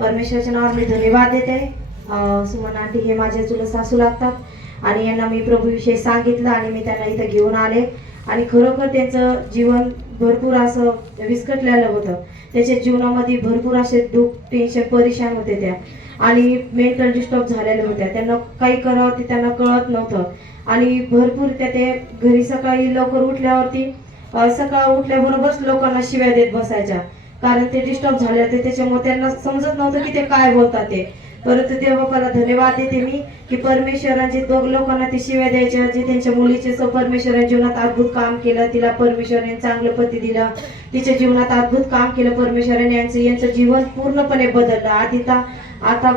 परमेश्वराच्या नावावर मी धन्यवाद देते. सुमन आंटी हे माझे चुलत सासू लागतात आणि यांना मी प्रभूविषयी सांगितलं आणि मी त्यांना इथं घेऊन आले आणि खरोखर त्यांचं जीवन भरपूर असं विस्कटलेलं होतं. त्याच्या जीवनामध्ये भरपूर असे दुःख, टेन्शन, परेशान होते त्या आणि मेंटल डिस्टर्ब झालेल्या होत्या. त्यांना काही करावं ते त्यांना कळत नव्हतं आणि भरपूर ते घरी सकाळी लवकर उठल्यावरती सकाळ उठल्याबरोबरच लोकांना शिव्या देत बसायच्या, कारण ते डिस्टर्ब झाले होते. त्याच्यामुळे त्यांना समजत नव्हतं की ते काय बोलतात ते. परंतु देवबापाला धन्यवाद देते मी की परमेश्वरांचे दोघ लोकांना ते शिव्या द्यायच्या, जे त्यांच्या मुलीचे परमेश्वराच्या जीवनात अद्भुत काम केलं. तिला परमेश्वराने चांगलं पती दिलं, तिच्या जीवनात अद्भुत काम केलं परमेश्वराने. यांचं जीवन पूर्णपणे बदललं. आता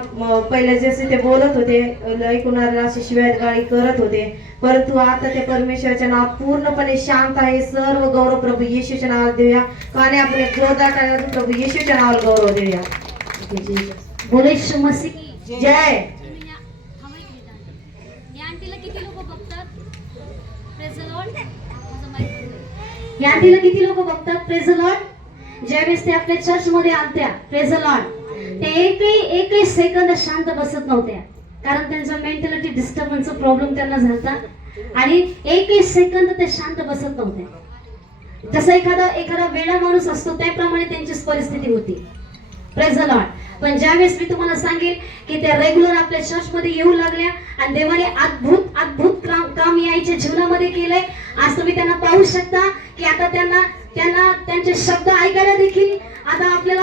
पहिले जसे ते बोलत होते, ऐकूनाला असे शिव्या गाळी करत होते, परंतु आता ते परमेश्वराच्या नाव पूर्णपणे शांत आहे. सर्व गौरव प्रभू येशूच्या नावाला देऊया. काने आपले जोरदार टाळ्या प्रभू येशूच्या नावाला गौरव देऊया. बोले यीशु मसीह की जय. या आंटीला किती लोक बघतात? Praise the Lord. या आंटीला किती लोक बघतात? Praise the Lord. ज्यावेळेस ते आपल्या चर्च मध्ये आलत्या, प्रेज द लॉर्ड, ते एकही सेकंद शांत बसत नव्हत्या, कारण त्यांचा मेंटॅलिटी डिस्टर्बन्सचा प्रॉब्लेम त्यांना झाला आणि एकही सेकंद ते शांत बसत नव्हते. जसं एखादा वेडा माणूस असतो त्याप्रमाणे त्यांची परिस्थिती होती. Praise the Lord. पण ज्यावेळेस मी तुम्हाला सांगेल की त्या रेग्युलर आपल्या चर्च मध्ये येऊ लागल्या आणि देवाने अद्भुत काम यायच्या जीवनामध्ये केलंय. आज तुम्ही त्यांना पाहू शकता की आता त्यांना त्यांचे शब्द ऐकायला देखील आता आपल्याला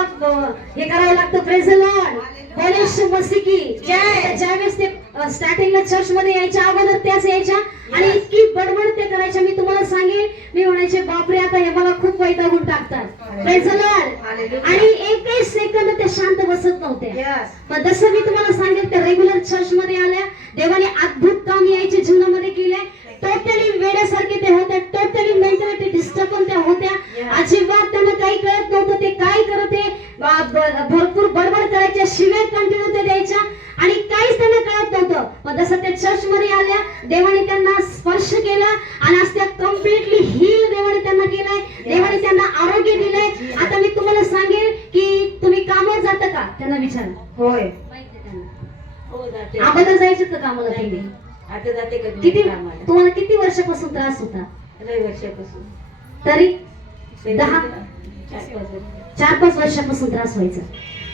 हे करावं लागतं. Praise the Lord. बोले यीशु मसीह की जय. ज्यावेळेस ते स्टार्टिंगला चर्च मध्ये यायच्या अगोदर त्याच यायच्या आणि इतकी बडबड ते करायच्या, मी तुम्हाला सांगेल, मी म्हणायचे बापरे आता हे मला खूप वैतागून टाकतात. Praise the Lord. आणि एकही सेकंद ते शांत बसत नव्हते. पण जसं मी तुम्हाला सांगेल त्या रेग्युलर चर्च मध्ये आल्या, देवाने अद्भुत काम यायच्या जीवनामध्ये केले. टोटली वेड्यासारखे ते होते, टोटली मेंटॅलिटी डिस्टर्ब त्या होत्या. अजिबात त्यांना काही कळत नव्हतं ते काय करते. भरपूर बडबड करायच्या, शिव्या कंटिन्यू ते द्यायच्या आणि काहीच त्यांना कळत नव्हतं. पण जसं त्या चर्च मध्ये आल्या, देवाने त्यांना स्पर्श केला आणि आज त्या कम्प्लिटली हील देवाने त्यांना केलाय. देवाने त्यांना आरोग्य दिलंय. आता मी तुम्हाला सांगेल की तुम्ही कामावर जाता का? त्यांना विचारा. होय, अगोदर जायचं का कामाला? तुम्ही आता जाते किती? तुम्हाला किती वर्षापासून त्रास होता? 9 वर्षापासून. तरी 4-5 वर्षापासून त्रास व्हायचा.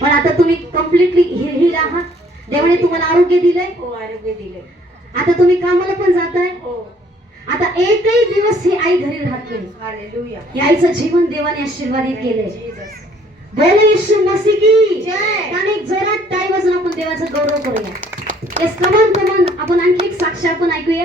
पण आता तुम्ही कम्प्लिटली हील आहात. देवाने तुम्हाला आरोग्य दिलंय. हो, आरोग्य दिले. आता तुम्ही कामाला पण जाताय. हो. आता एकही दिवस ही आई घरी राहत नाही. हालेलुया. या आईचं जीवन देवाने आशीर्वादित केलंय. जीसस. बोले यीशु मसीह की जय. आणि जोरात टाळी वाजून आपण देवाचा गौरव करूया. येस, कमान आपण आणखी एक साक्ष आपण ऐकूया.